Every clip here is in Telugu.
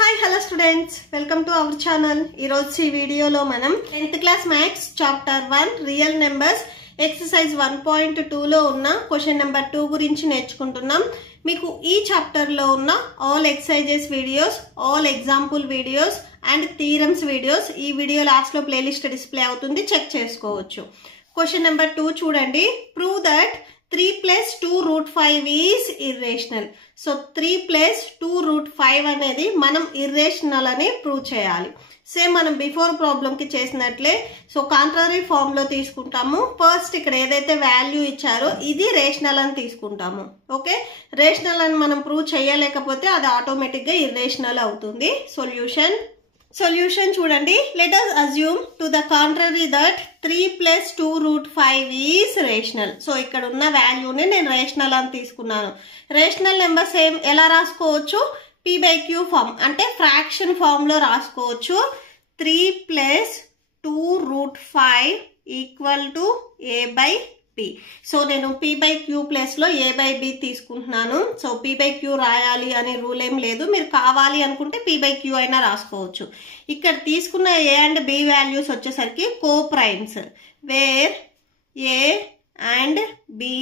Hi hello students, welcome to our channel. ఈరోజు ఈ వీడియోలో మనం 10th class maths chapter 1 real numbers exercise 1.2లో ఉన్న క్వశ్చన్ నెంబర్ 2 గురించి నేర్చుకుంటున్నాం. మీకు ఈ చాప్టర్లో ఉన్న all exercises videos, all example videos and theorems videos ఈ వీడియో లాస్ట్లో ప్లేలిస్ట్ డిస్ప్లే అవుతుంది, చెక్ చేసుకోవచ్చు. క్వశ్చన్ నెంబర్ 2 చూడండి. Prove that 3 + 2√5 is irrational. So 3 + 2√5 అనేది మనం ఇర్రేషనల్ అని ప్రూవ్ చేయాలి. సేమ్ మనం బిఫోర్ ప్రాబ్లంకి చేసినట్లే సో కాంట్రరీ ఫామ్ లో తీసుకుంటాము. ఫస్ట్ ఇక్కడ ఏదైతే వాల్యూ ఇచ్చారో ఇది రేషనల్ అని తీసుకుంటాము. ఓకే, రేషనల్ అని మనం ప్రూవ్ చేయలేకపోతే అది ఆటోమేటిక్ గా ఇర్రేషనల్ అవుతుంది. సొల్యూషన్ చూడండి. Let us assume to the contrary that 3 + 2√5 is rational. So ఇక్కడ ఉన్న వాల్యూని నేను రేషనల్ అని తీసుకున్నాను. రేషనల్ నెంబర్స్ ఎలా రాసుకోవచ్చు? p/q ఫామ్ అంటే ఫ్రాక్షన్ ఫామ్ లో రాసుకోవచ్చు. 3 + 2√5 = a/b. సో నేను p/q ప్లేస్ లో a/b తీసుకుంటున్నాను. సో p/q రాయాలి అనే రూల్ ఏం లేదు, మీరు కావాలి అనుకుంటే p/q అయినా రాసుకోవచ్చు. ఇక్కడ తీసుకున్న a అండ్ b వాల్యూస్ వచ్చేసరికి co primes, where a and b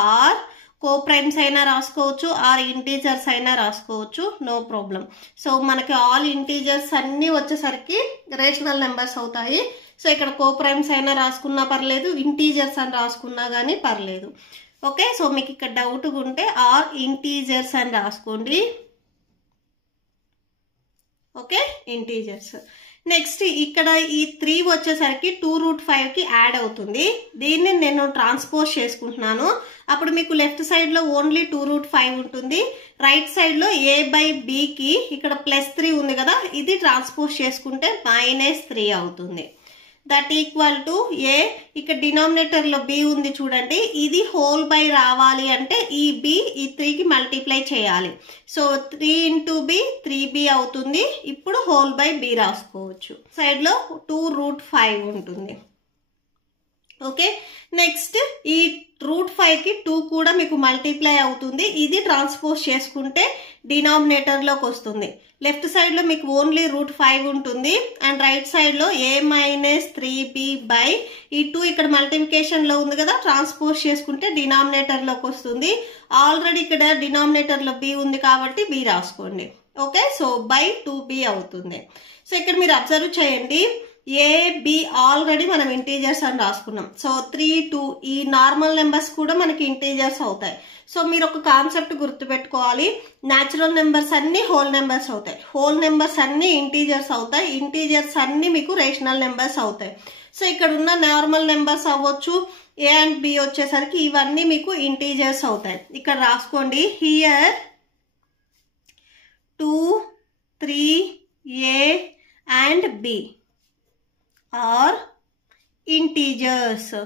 are co primes అయినా రాసుకోవచ్చు, ఆర్ ఇంటీజర్స్ అయినా రాసుకోవచ్చు, నో ప్రాబ్లం. సో మనకి ఆల్ ఇంటీజర్స్ అన్ని వచ్చేసరికి రేషనల్ నెంబర్స్ అవుతాయి. సో ఇక్కడ కో ప్రైమ్స్ అయినా రాసుకున్నా పర్లేదు, ఇంటీజర్స్ అని రాసుకున్నా కానీ పర్లేదు. ఓకే, సో మీకు ఇక్కడ డౌట్ ఉంటే ఆర్ ఇంటీజర్స్ అని రాసుకోండి. Okay, integers. నెక్స్ట్ ఇక్కడ ఈ 3 వచ్చేసరికి 2√5 కి యాడ్ అవుతుంది. దీన్ని నేను ట్రాన్స్పోజ్ చేసుకుంటున్నాను. అప్పుడు మీకు లెఫ్ట్ సైడ్ లో ఓన్లీ 2√5 ఉంటుంది. రైట్ సైడ్ లో a/b కి ఇక్కడ +3 ఉంది కదా, ఇది ట్రాన్స్పోజ్ చేసుకుంటే -3 అవుతుంది. That equal to a. ఇక్కడ డినామినేటర్ లో b ఉంది చూడండి, ఇది హోల్ బై రావాలి అంటే ఈ b ఈ 3 కి మల్టిప్లై చేయాలి. సో 3 × b 3b అవుతుంది. ఇప్పుడు హోల్ బై b రాసుకోవచ్చు. సైడ్ లో 2√5 ఉంటుంది. ఓకే, నెక్స్ట్ ఈ √5 కి 2 కూడా మీకు మల్టిప్లై అవుతుంది. ఇది ట్రాన్స్పోజ్ చేసుకుంటే డినామినేటర్ లోకి వస్తుంది. లెఫ్ట్ సైడ్ లో మీకు ఓన్లీ √5 ఉంటుంది అండ్ రైట్ సైడ్ లో a - 3b బై ఈ 2 ఇక్కడ మల్టిప్లికేషన్ లో ఉంది కదా, ట్రాన్స్పోజ్ చేసుకుంటే డినామినేటర్ లోకి వస్తుంది. ఆల్రెడీ ఇక్కడ డినామినేటర్ లో b ఉంది కాబట్టి b రాసుకోండి. ఓకే, సో బై 2b అవుతుంది. సో ఇక్కడ మీరు అబ్జర్వ్ చేయండి, a b ఆల్రెడీ మనం ఇంటీజర్స్ అని రాసుకున్నాం. సో 3 2 ఈ నార్మల్ నెంబర్స్ కూడా మనకి ఇంటీజర్స్ అవుతాయి. సో మీరు ఒక కాన్సెప్ట్ గుర్తుపెట్టుకోవాలి, న్యాచురల్ నెంబర్స్ అన్ని హోల్ నెంబర్స్ అవుతాయి, హోల్ నెంబర్స్ అన్ని ఇంటీజర్స్ అవుతాయి, ఇంటీజర్స్ అన్ని మీకు రేషనల్ నెంబర్స్ అవుతాయి. సో ఇక్కడ ఉన్న నార్మల్ నెంబర్స్ అవ్వచ్చు, a అండ్ b వచ్చేసరికి ఇవన్నీ మీకు ఇంటీజర్స్ అవుతాయి. ఇక్కడ రాసుకోండి, here 2 3 a and b are integers.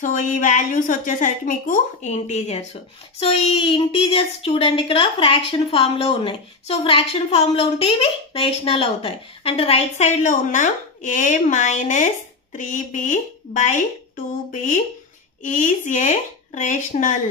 So ఈ వాల్యూస్ వచ్చేసరికి మీకు ఇంటీజర్స్. సో ఈ ఇంటీజర్స్ చూడండి ఇక్కడ ఫ్రాక్షన్ ఫామ్ లో ఉన్నాయి. సో ఫ్రాక్షన్ ఫామ్ లో ఉంటే ఇవి రేషనల్ అవుతాయి. అంటే రైట్ సైడ్ లో ఉన్న a - 3b by 2b is a rational.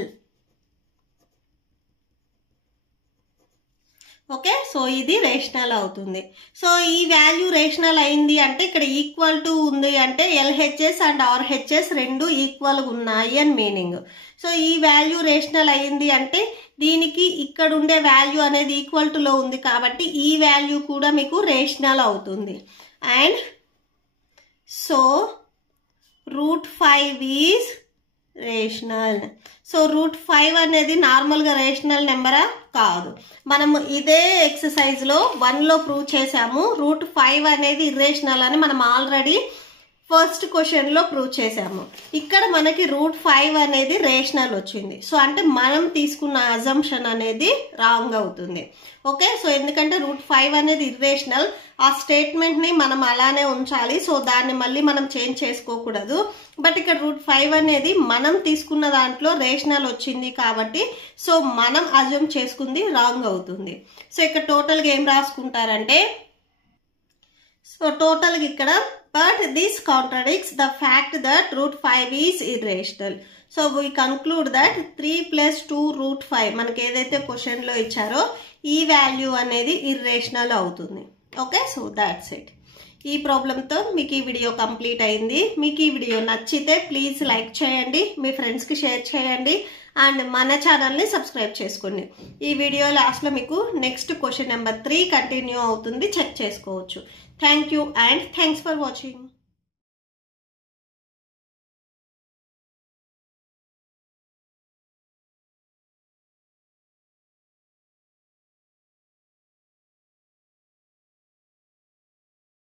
Okay, so ఇది రేషనల్ అవుతుంది. సో ఈ వాల్యూ రేషనల్ అయింది అంటే ఇక్కడ ఈక్వల్ టు ఉంది అంటే LHS అండ్ RHS రెండు ఈక్వల్ ఉన్నాయి అని మీనింగ్. సో ఈ వాల్యూ రేషనల్ అయింది అంటే దీనికి ఇక్కడ ఉండే వాల్యూ అనేది ఈక్వల్ టు లో ఉంది కాబట్టి ఈ వాల్యూ కూడా మీకు రేషనల్ అవుతుంది. And so √5 is rational. So √5 అనేది నార్మల్ గా రేషనల్ నెంబరా? కాదు. మనము ఇదే ఎక్సర్సైజ్ లో 1 లో ప్రూవ్ చేసాము. √5 అనేది ఇర్రేషనల్ అని మనం ఆల్రెడీ ఫస్ట్ క్వశ్చన్ లో ప్రూవ్ చేసాము. ఇక్కడ మనకి √5 అనేది రేషనల్ వచ్చింది. సో అంటే మనం తీసుకున్న అజంప్షన్ అనేది రాంగ్ అవుతుంది. ఓకే, సో ఎందుకంటే √5 అనేది ఇర్రేషనల్, ఆ స్టేట్మెంట్ ని మనం అలానే ఉంచాలి. సో దాన్ని మళ్ళీ మనం చేంజ్ చేసుకోకూడదు. బట్ ఇక్కడ √5 అనేది మనం తీసుకున్న దాంట్లో రేషనల్ వచ్చింది కాబట్టి సో మనం అజ్యూమ్ చేసుకుంది రాంగ్ అవుతుంది. సో ఇక్కడ టోటల్ గా ఏం రాసుకుంటారంటే, సో టోటల్ గా ఇక్కడ but this contradicts the fact that √5 is irrational. So we conclude that 3 + 2√5 మనకి ఏదైతే క్వశ్చన్ లో ఇచ్చారో ఈ వాల్యూ అనేది ఇర్రేషనల్ అవుతుంది. Okay, so that's it. ఈ ప్రాబ్లంతో మీకు ఈ వీడియో కంప్లీట్ అయింది. మీకు ఈ వీడియో నచ్చితే ప్లీజ్ లైక్ చేయండి, మీ ఫ్రెండ్స్కి షేర్ చేయండి అండ్ మన ఛానల్ని సబ్స్క్రైబ్ చేసుకోండి. ఈ వీడియో లాస్ట్లో మీకు నెక్స్ట్ క్వశ్చన్ నెంబర్ 3 కంటిన్యూ అవుతుంది, చెక్ చేసుకోవచ్చు. Thank you and thanks for watching.